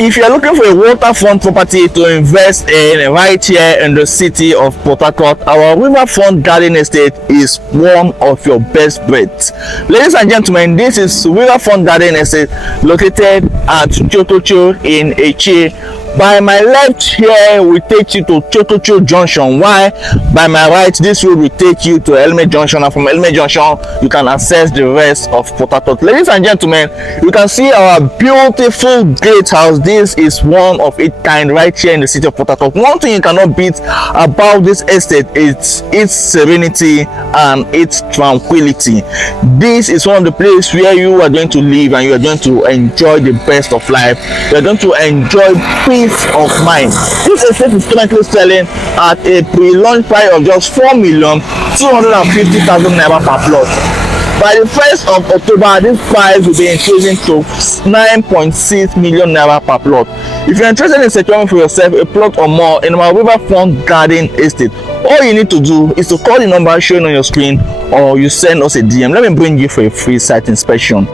If you are looking for a waterfront property to invest in right here in the city of Port Harcourt, our riverfront garden estate is one of your best bets. Ladies and gentlemen, this is riverfront garden estate located at Chotocho in Eche. By my left here will take you to Chotocho Junction, while by my right this road will take you to Elme Junction, and from Elme Junction you can access the rest of Port Harcourt. Ladies and gentlemen, you can see our beautiful gatehouse. This is one of its kind right here in the city of Port Harcourt. One thing you cannot beat about this estate is its serenity and its tranquility. This is one of the places where you are going to live and you are going to enjoy the best of life. You are going to enjoy peace of mind. This estate is currently selling at a pre-launch price of just 4,250,000 naira per plot. By the 1st of October, this price will be increasing to 9.6 million naira per plot. If you're interested in securing for yourself a plot or more in our riverfront garden estate, all you need to do is to call the number showing on your screen, or you send us a DM. Let me bring you for a free site inspection.